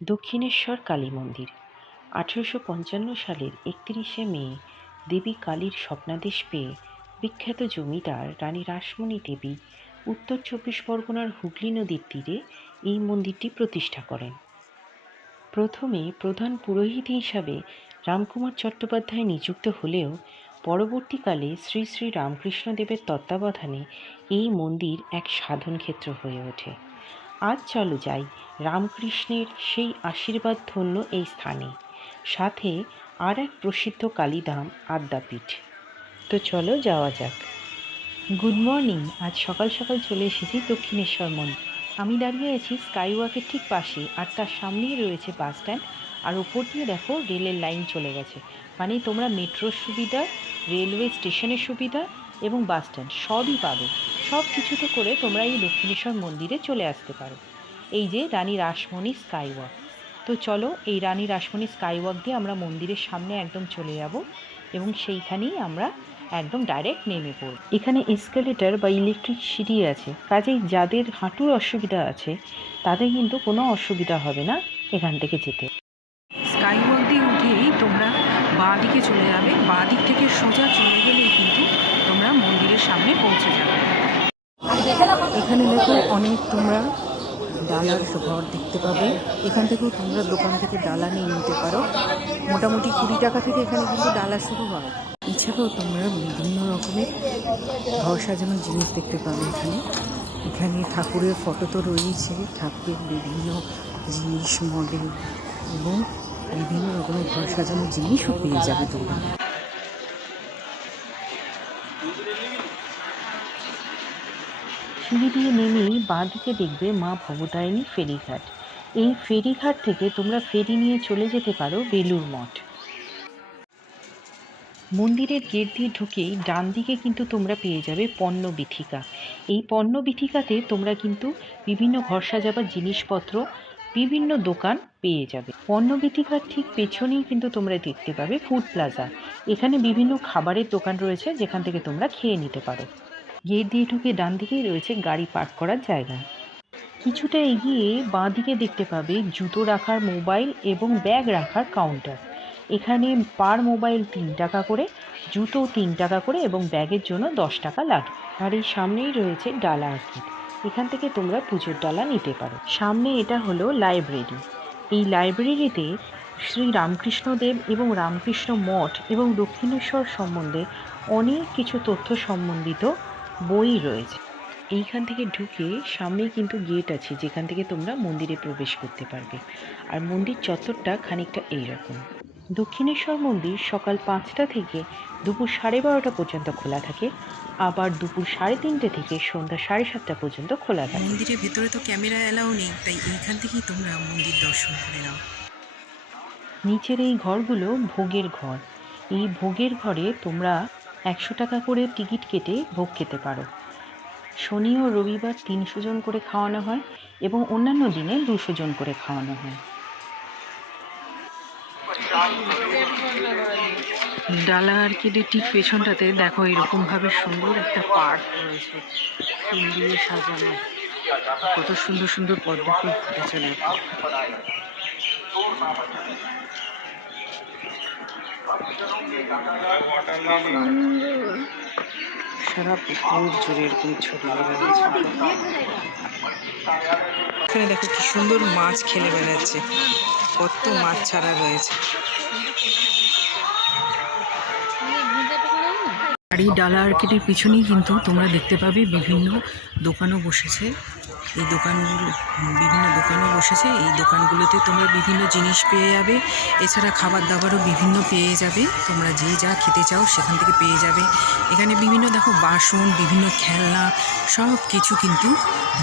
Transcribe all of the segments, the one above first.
দক্ষিণেশ্বর কালী মন্দির ১৮৫৫ সালের ৩১শে মে দেবী কালীর স্বপ্নাদেশ পেয়ে বিখ্যাত জমিদার রানী রাসমণি দেবী উত্তর চব্বিশ পরগনার হুগলি নদীর তীরে এই মন্দিরটি প্রতিষ্ঠা করেন। প্রথমে প্রধান পুরোহিত হিসাবে রামকুমার চট্টোপাধ্যায় নিযুক্ত হলেও পরবর্তীকালে শ্রী শ্রী রামকৃষ্ণদেবের তত্ত্বাবধানে এই মন্দির এক সাধনক্ষেত্র হয়ে ওঠে। আজ চলো যাই রামকৃষ্ণের সেই আশীর্বাদ ধন্য এই স্থানে, সাথে আর এক প্রসিদ্ধ কালীধাম আদ্যাপীঠ। তো চলো যাওয়া যাক। Good morning. আজ সকাল সকাল চলে এসেছি দক্ষিণেশ্বর মন্দির। আমি দাঁড়িয়ে আছি স্কাইওয়াকের ঠিক পাশে, আর তার সামনেই রয়েছে বাস স্ট্যান্ড, আর ওপর দিয়ে দেখো রেলের লাইন চলে গেছে। মানে তোমরা মেট্রোর সুবিধা, রেলওয়ে স্টেশনের সুবিধা এবং বাস স্ট্যান্ড সবই পাবে। সব কিছুতে করে তোমরা এই দক্ষিণেশ্বর মন্দিরে চলে আসতে পারো। এই যে রানী রাসমণি স্কাইওয়াক। তো চলো এই রানী রাসমণি স্কাইওয়াক দিয়ে আমরা মন্দিরের সামনে একদম চলে যাব এবং সেইখানেই আমরা একদম ডাইরেক্ট নেমে পড়ব। এখানে এসকেলেটর বা ইলেকট্রিক সিঁড়ি আছে, কাজেই যাদের হাঁটুর অসুবিধা আছে তাদের কিন্তু কোনো অসুবিধা হবে না এখান থেকে যেতে। স্কাইওয়াক দিয়ে উঠেই তোমরা বাঁ দিকে চলে যাবে, বাঁ দিক থেকে সোজা চলে গেলেই কিন্তু তোমরা মন্দিরের সামনে পৌঁছে যাবে। এখানে দেখো অনেক তোমরা ডালার ঘর দেখতে পাবে। এখান থেকেও তোমরা দোকান থেকে ডালা নিয়ে নিতে পারো। মোটামুটি 20 টাকা থেকে এখানে কিন্তু ডালা শুরু হয়। এছাড়াও তোমরা বিভিন্ন রকমের ঘর সাজানোর জিনিস দেখতে পাবে। এখানে ঠাকুরের ফটো তো রয়েছে, ঠাকুরের বিভিন্ন জিনিস, মডেল এবং বিভিন্ন রকমের ঘর সাজানোর জিনিসও পেয়ে যাবে তোমরা। সিঁড়ি দিয়ে নেমেই বাঁ দিকে দেখবে মা ভবতারিণী ফেরিঘাট। এই ফেরিঘাট থেকে তোমরা ফেরি নিয়ে চলে যেতে পারো বেলুড় মঠ। মন্দিরের গেট দিয়ে ঢুকেই ডান দিকে কিন্তু তোমরা পেয়ে যাবে পণ্যবীথিকা। এই পণ্যবীথিকাতে তোমরা কিন্তু বিভিন্ন ঘর সাজাবার জিনিসপত্র, বিভিন্ন দোকান পেয়ে যাবে। পণ্যবীথিকার ঠিক পেছনেই কিন্তু তোমরা দেখতে পাবে ফুড প্লাজা। এখানে বিভিন্ন খাবারের দোকান রয়েছে যেখান থেকে তোমরা খেয়ে নিতে পারো। গেট দিয়ে ঢুকে ডান দিকেই রয়েছে গাড়ি পার্ক করার জায়গা। কিছুটা এগিয়ে বাঁ দিকে দেখতে পাবে জুতো রাখার, মোবাইল এবং ব্যাগ রাখার কাউন্টার। এখানে পার মোবাইল 3 টাকা করে, জুতো 3 টাকা করে এবং ব্যাগের জন্য 10 টাকা লাগে। আর এই সামনেই রয়েছে ডালা আর্কিড। এখান থেকে তোমরা পুজোর ডালা নিতে পারো। সামনে এটা হলো লাইব্রেরি। এই লাইব্রেরিতে শ্রী রামকৃষ্ণদেব এবং রামকৃষ্ণ মঠ এবং দক্ষিণেশ্বর সম্বন্ধে অনেক কিছু তথ্য সম্বন্ধিত বই রয়েছে। এইখান থেকে ঢুকে সামনেই কিন্তু গেট আছে যেখান থেকে তোমরা মন্দিরে প্রবেশ করতে পারবে। আর মন্দির চত্বরটা খানিকটা এইরকম। দক্ষিণেশ্বর মন্দির সকাল 5টা থেকে দুপুর 12:30 পর্যন্ত খোলা থাকে, আবার দুপুর 3:30 থেকে সন্ধ্যা 7:30 পর্যন্ত খোলা থাকে। মন্দিরের ভেতরে তো ক্যামেরা এলাও নেই, তাই এইখান থেকেই তোমরা মন্দির দর্শন করে নাও। নিচের এই ঘরগুলো ভোগের ঘর। এই ভোগের ঘরে তোমরা 100 টাকা করে টিকিট কেটে ভোগ খেতে পারো। শনি ও রবিবার 300 জন করে খাওয়ানো হয় এবং অন্যান্য দিনে 200 জন করে খাওয়ানো হয়। ডালা আর্কেডের ঠিক পেছনটাতে দেখো এরকম ভাবে সুন্দর একটা পার্ক রয়েছে, ফুল দিয়ে সাজানো। কত সুন্দর সুন্দর পদ্ম ফুল ফুটেছে দেখো। সারা পুকুর জুড়ে এরকম ছড়িয়ে বেড়াচ্ছে। এখানে দেখো কি সুন্দর মাছ খেলে বেড়াচ্ছে, কত মাছ ছাড়া রয়েছে। আর এই ডালা আর্কেডের পিছনেই কিন্তু তোমরা দেখতে পাবে বিভিন্ন দোকানও বসেছে। এই বিভিন্ন দোকানও বসেছে। এই দোকানগুলোতে তোমরা বিভিন্ন জিনিস পেয়ে যাবে। এছাড়া খাবার দাবারও বিভিন্ন পেয়ে যাবে। তোমরা যে যা খেতে চাও সেখান থেকে পেয়ে যাবে। এখানে বিভিন্ন দেখো বাসন, বিভিন্ন খেলনা, সব কিছু কিন্তু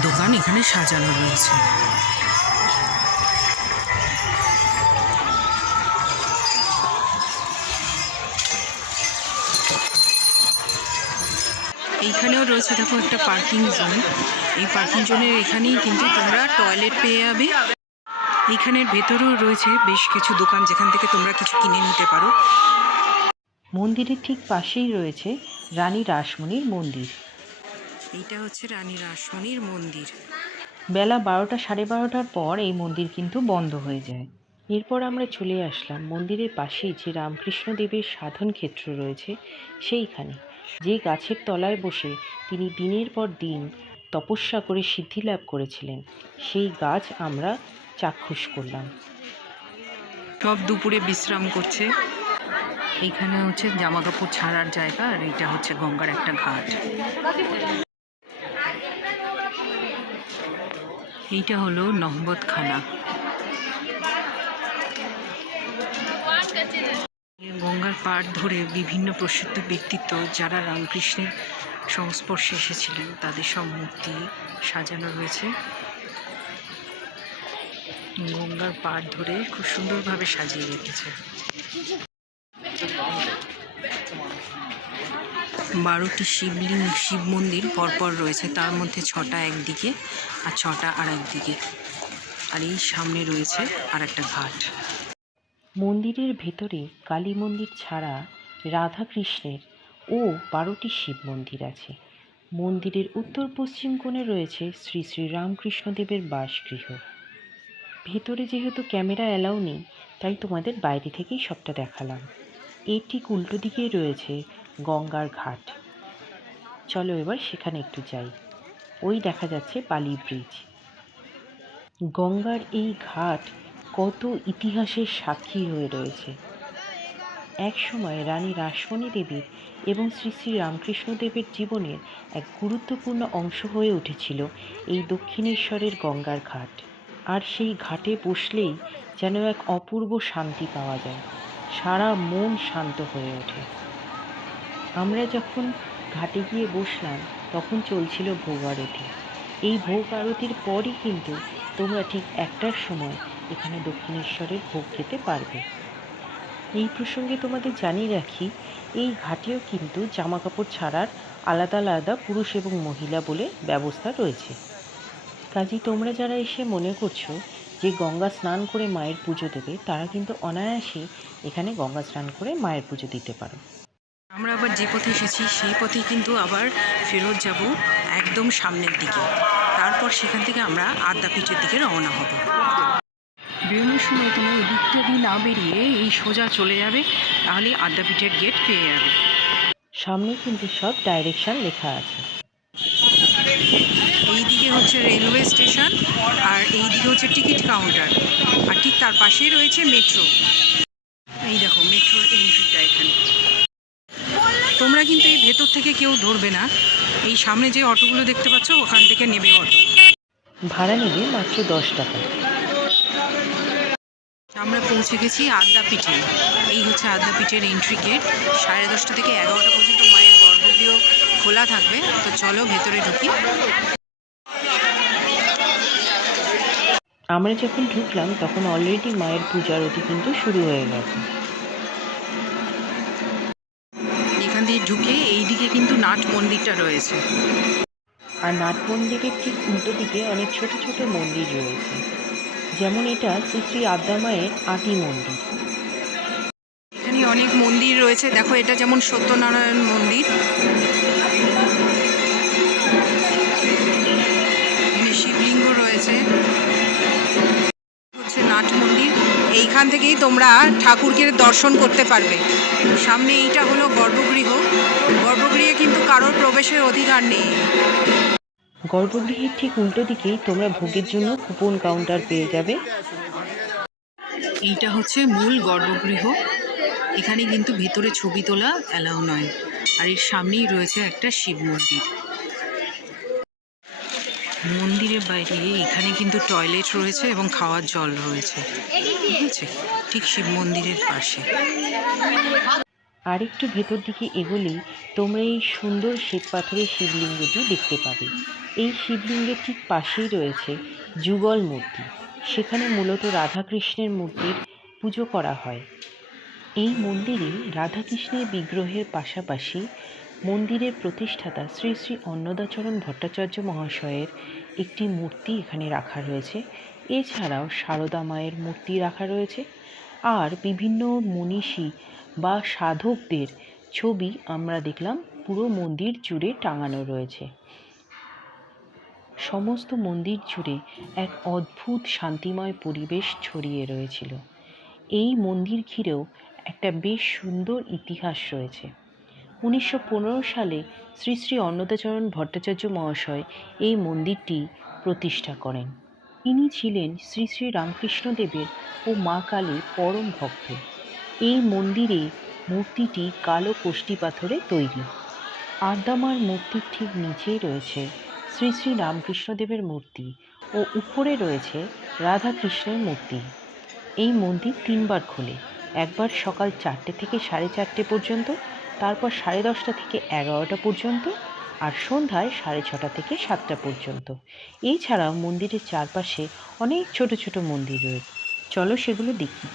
দোকান এখানে সাজানো রয়েছে। এইখানেও রয়েছে দেখো একটা পার্কিং জোন। এই পার্কিং জোনের এখানেই কিন্তু তোমরা টয়লেট পেয়ে যাবে। এইখানের ভেতরেও রয়েছে বেশ কিছু দোকান যেখান থেকে তোমরা কিছু কিনে নিতে পারো। মন্দিরের ঠিক পাশেই রয়েছে রানী রাসমণির মন্দির। এইটা হচ্ছে রানী রাসমণির মন্দির। বেলা 12টা 12:30টার পর এই মন্দির কিন্তু বন্ধ হয়ে যায়। এরপর আমরা চলে আসলাম মন্দিরের পাশেই যে রামকৃষ্ণ দেবের সাধন ক্ষেত্র রয়েছে সেইখানে, যে গাছের তলায় বসে তিনি দিনের পর দিন তপস্যা করে সিদ্ধি লাভ করেছিলেন, সেই গাছ আমরা চাক্ষুষ করলাম। সব দুপুরে বিশ্রাম করছে। এইখানে হচ্ছে জামা কাপড় ছাড়ার জায়গা, আর এটা হচ্ছে গঙ্গার একটা ঘাট। এইটা হলো নহবতখানা। গঙ্গার পাড় ধরে বিভিন্ন প্রসিদ্ধ ব্যক্তিত্ব যারা রামকৃষ্ণের সংস্পর্শে এসেছিলেন তাদের সব মূর্তি সাজানো রয়েছে। গঙ্গার পাড় ধরে খুব সুন্দরভাবে সাজিয়ে রেখেছে। 12টি শিব মন্দির পরপর রয়েছে, তার মধ্যে 6টা একদিকে আর 6টা আর একদিকে, আর এই সামনে রয়েছে আর একটা ঘাট। মন্দিরের ভেতরে কালী মন্দির ছাড়া রাধাকৃষ্ণের ও 12টি শিব মন্দির আছে। মন্দিরের উত্তর পশ্চিম কোণে রয়েছে শ্রী শ্রী রামকৃষ্ণদেবের বাসগৃহ। ভেতরে যেহেতু ক্যামেরা অ্যালাউ নেই, তাই তোমাদের বাইরে থেকেই সবটা দেখালাম। এর ঠিক উল্টো দিকেই রয়েছে গঙ্গার ঘাট। চলো এবার সেখানে একটু যাই। ওই দেখা যাচ্ছে বালি ব্রিজ। গঙ্গার এই ঘাট কত ইতিহাসের সাক্ষী হয়ে রয়েছে। এক সময় রানী রাসমণি দেবীর এবং শ্রী শ্রী রামকৃষ্ণ দেবের জীবনের এক গুরুত্বপূর্ণ অংশ হয়ে উঠেছিল এই দক্ষিণেশ্বরের গঙ্গার ঘাট। আর সেই ঘাটে বসলেই যেন এক অপূর্ব শান্তি পাওয়া যায়, সারা মন শান্ত হয়ে ওঠে। আমরা যখন ঘাটে গিয়ে বসলাম তখন চলছিল ভোগ আরতি। এই ভোগ আরতির পরই কিন্তু তোমরা ঠিক 1টার সময় এখানে দক্ষিণেশ্বরের ভোগ খেতে পারবে। এই প্রসঙ্গে তোমাদের জানিয়ে রাখি, এই ঘাটেও কিন্তু জামা কাপড় ছাড়ার আলাদা আলাদা পুরুষ এবং মহিলা বলে ব্যবস্থা রয়েছে। কাজেই তোমরা যারা এসে মনে করছো যে গঙ্গা স্নান করে মায়ের পুজো দেবে, তারা কিন্তু অনায়াসে এখানে গঙ্গা স্নান করে মায়ের পুজো দিতে পারো। আমরা আবার যে পথে এসেছি সেই পথেই কিন্তু আবার ফেরত যাব একদম সামনের দিকে। তারপর সেখান থেকে আমরা আদ্যাপীঠের দিকে রওনা হব। বেরোনোর সময় তুমি এই দিকটা দিয়ে না বেরিয়ে এই সোজা চলে যাবে, তাহলে আদ্যাপীঠের গেট পেয়ে যাবে। সামনে কিন্তু সব ডাইরেকশন লেখা আছে। এই দিকে হচ্ছে রেলওয়ে স্টেশন, আর এই দিকে হচ্ছে টিকিট কাউন্টার, আর ঠিক তার পাশেই রয়েছে মেট্রো। এই দেখো মেট্রোর এন্ট্রিটা এখানে। তোমরা কিন্তু এই ভেতর থেকে কেউ ধরবে না, এই সামনে যে অটোগুলো দেখতে পাচ্ছ ওখান থেকে নেবে অটো। ভাড়া নেবে মাত্র 10 টাকা। আমরা পৌঁছে গেছি আদ্যাপীঠে। এই হচ্ছে আদ্যাপীঠের এন্ট্রি গেট। 10:30 থেকে 11টা পর্যন্ত মায়ের গর্ভগৃহ খোলা থাকবে। তো চলো ভেতরে ঢুকি। আমরা যখন ঢুকলাম তখন অলরেডি মায়ের পূজা আরতি কিন্তু শুরু হয়ে গেছে। এখান দিয়ে ঢুকে এই দিকে কিন্তু নাট মন্দিরটা রয়েছে, আর নাট মন্দিরের ঠিক উল্টো দিকে অনেক ছোট ছোট মন্দির রয়েছে, যেমন এটা শ্রী শ্রী আদ্যা মায়ের আদি মন্দির। এখানে অনেক মন্দির রয়েছে। দেখো এটা যেমন সত্যনারায়ণ মন্দির, এখানে শিবলিঙ্গ রয়েছে। হচ্ছে নাট মন্দির। এইখান থেকেই তোমরা ঠাকুরকে দর্শন করতে পারবে। সামনে এইটা হলো গর্ভগৃহ। গর্ভগৃহে কিন্তু কারোর প্রবেশের অধিকার নেই। গর্ভগৃহের ঠিক উল্টো দিকেই তোমরা ভোগের জন্য কুপন কাউন্টার পেয়ে যাবে। এইটা হচ্ছে মূল গর্ভগৃহ। এখানে কিন্তু ভেতরে ছবি তোলা অ্যালাউ নয়। আর এর সামনেই রয়েছে একটা শিব মন্দির। মন্দিরের বাইরে এখানে কিন্তু টয়লেট রয়েছে এবং খাওয়ার জল রয়েছে, ঠিক আছে, ঠিক শিব মন্দিরের পাশে। আর একটু ভেতর দিকে এগোলেই তোমরা এই সুন্দর শ্বেত পাথরের শিবলিঙ্গটি দেখতে পাবে। এই শিবলিঙ্গের ঠিক পাশেই রয়েছে যুগল মূর্তি। সেখানে মূলত রাধাকৃষ্ণের মূর্তির পুজো করা হয়। এই মন্দিরে রাধাকৃষ্ণের বিগ্রহের পাশাপাশি মন্দিরের প্রতিষ্ঠাতা শ্রী শ্রী অন্নদাচরণ ভট্টাচার্য মহাশয়ের একটি মূর্তি এখানে রাখা রয়েছে। এছাড়াও সারদা মায়ের মূর্তি রাখা রয়েছে। আর বিভিন্ন মনীষী বা সাধকদের ছবি আমরা দেখলাম পুরো মন্দির জুড়ে টাঙানো রয়েছে। সমস্ত মন্দির জুড়ে এক অদ্ভুত শান্তিময় পরিবেশ ছড়িয়ে রয়েছিল। এই মন্দির ঘিরেও একটা বেশ সুন্দর ইতিহাস রয়েছে। 1915 সালে শ্রী শ্রী অন্নদাচরণ ভট্টাচার্য মহাশয় এই মন্দিরটি প্রতিষ্ঠা করেন। তিনি ছিলেন শ্রী শ্রী রামকৃষ্ণদেবের ও মা কালীর পরম ভক্ত। এই মন্দিরে মূর্তিটি কালো কষ্টি পাথরে তৈরি। আদ্যামার মূর্তির ঠিক নিচেই রয়েছে শ্রী শ্রী রামকৃষ্ণদেবের মূর্তি ও উপরে রয়েছে রাধাকৃষ্ণের মূর্তি। এই মন্দির 3 বার খোলে, একবার সকাল 4টে থেকে 4:30 পর্যন্ত, তারপর 10:30 থেকে 11টা পর্যন্ত, আর সন্ধ্যায় 6:30 থেকে 7টা পর্যন্ত। এছাড়াও মন্দিরের চারপাশে অনেক ছোট ছোট মন্দির রয়েছে। চলো সেগুলো দেখি।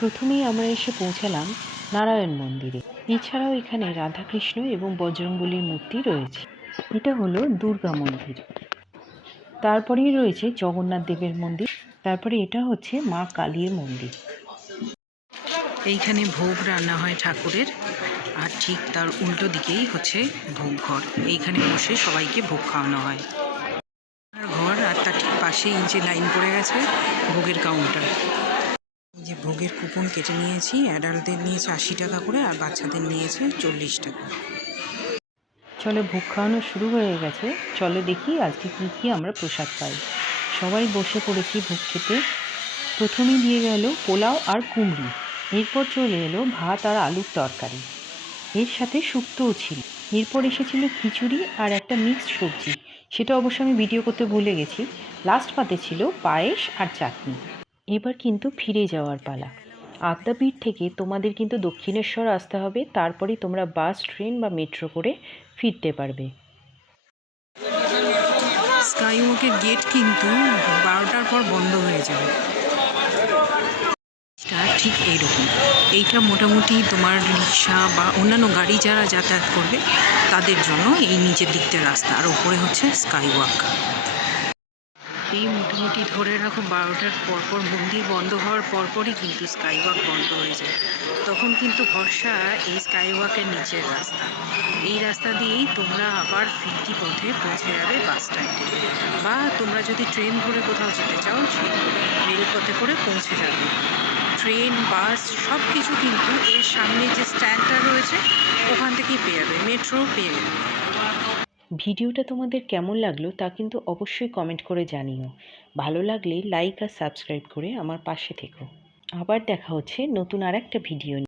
প্রথমেই আমরা এসে পৌঁছালাম নারায়ণ মন্দিরে। এছাড়াও এখানে রাধাকৃষ্ণ এবং বজরংবলীর মূর্তি রয়েছে। এটা হলো দুর্গা মন্দির। তারপরেই রয়েছে জগন্নাথ দেবের মন্দির। তারপরে এটা হচ্ছে মা কালীর মন্দির। এইখানে ভোগ রান্না হয় ঠাকুরের, আর ঠিক তার উল্টো দিকেই হচ্ছে ভোগ ঘর। এইখানে বসে সবাইকে ভোগ খাওয়ানো হয়। আর ঘর, আর তার ঠিক পাশেই যে লাইন পড়ে গেছে ভোগের কাউন্টার। এই যে ভোগের কুপন কেটে নিয়েছি, অ্যাডাল্টদের নিয়েছে 80 টাকা করে, আর বাচ্চাদের নিয়েছে 40 টাকা। চলো ভোগ খাওয়ানো শুরু হয়ে গেছে, চলো দেখি আজকে কী কী আমরা প্রসাদ পাই। সবাই বসে পড়েছি ভোগ খেতে। প্রথমেই দিয়ে গেল পোলাও আর কুমড়ি, এরপর চলে এলো ভাত আর আলুর তরকারি, এর সাথে শুক্তোও ছিল। এরপর এসেছিল খিচুড়ি আর একটা মিক্সড সবজি, সেটা অবশ্য আমি ভিডিও করতে ভুলে গেছি। লাস্ট পাতে ছিল পায়েস আর চাটনি। এবার কিন্তু ফিরে যাওয়ার পালা। আদ্যাপীঠ থেকে তোমাদের কিন্তু দক্ষিণেশ্বর আসতে হবে, তারপরেই তোমরা বাস, ট্রেন বা মেট্রো করে ফিরতে পারবে। স্কাইওয়াকের গেট কিন্তু 12টার পর বন্ধ হয়ে যাবে। ঠিক এইরকম। এইটা মোটামুটি তোমার রিক্সা বা অন্যান্য গাড়ি যারা যাতায়াত করবে তাদের জন্য এই নিচের দিকটা রাস্তা, আর ওপরে হচ্ছে স্কাইওয়াক। এই মোটামুটি ধরে রাখো 12টার পরপর মন্দির বন্ধ হওয়ার পরপরই কিন্তু স্কাইওয়াক বন্ধ হয়ে যায়। তখন কিন্তু ভরসা এই স্কাইওয়াকের নিচের রাস্তা। এই রাস্তা দিয়েই তোমরা আবার ফিরতি পথে পৌঁছে যাবে বাস স্ট্যান্ডে, বা তোমরা যদি ট্রেন ধরে কোথাও যেতে চাও সেই রেলপথে করে পৌঁছে যাবে। ট্রেন, বাস সব কিছু কিন্তু এর সামনে যে স্ট্যান্ডটা রয়েছে ওখান থেকেই পেয়ে যাবে, মেট্রো পেয়ে যাবে। ভিডিওটা তোমাদের কেমন লাগলো তা কিন্তু অবশ্যই কমেন্ট করে জানিও। ভালো লাগলে লাইক আর সাবস্ক্রাইব করে আমার পাশে থেকো। আবার দেখা হচ্ছে নতুন আর একটা ভিডিও নিয়ে।